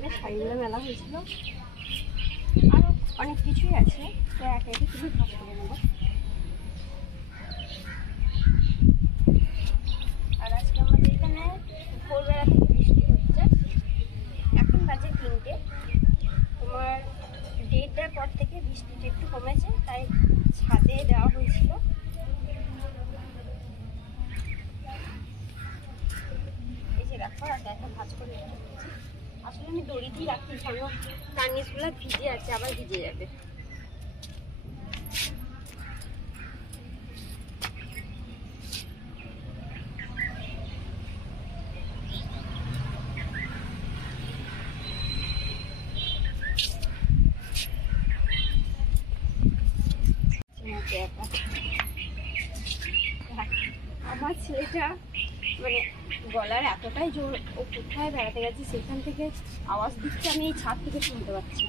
বাইরে শাড়িগুলো মেলা হয়েছিল, আরও অনেক কিছুই আছে, তো একে একে খুবই ভাগ করে নেব। আর আজকে আমাদের এখানে ভোরবেলা থেকে বৃষ্টি হচ্ছে, এখন বাজে 3টে। তোমার 1:30টার পর থেকে বৃষ্টিটা একটু কমেছে, তাই ছাদে দেওয়া হয়েছিল। এই যে দেখো, আর দেখো ভাজ করে রেখেছি। আসলে আমি দড়ি দিয়ে রাখি, কারণ তার নিচগুলো ভিজে আছে, আবার ভিজে যাবে। আমার ছেলেটা মানে গলার এতটাই জোর, ও কোথায় বেড়াতে গেছে সেখান থেকে আওয়াজ দিচ্ছে, আমি এই ছাদ থেকে শুনতে পাচ্ছি।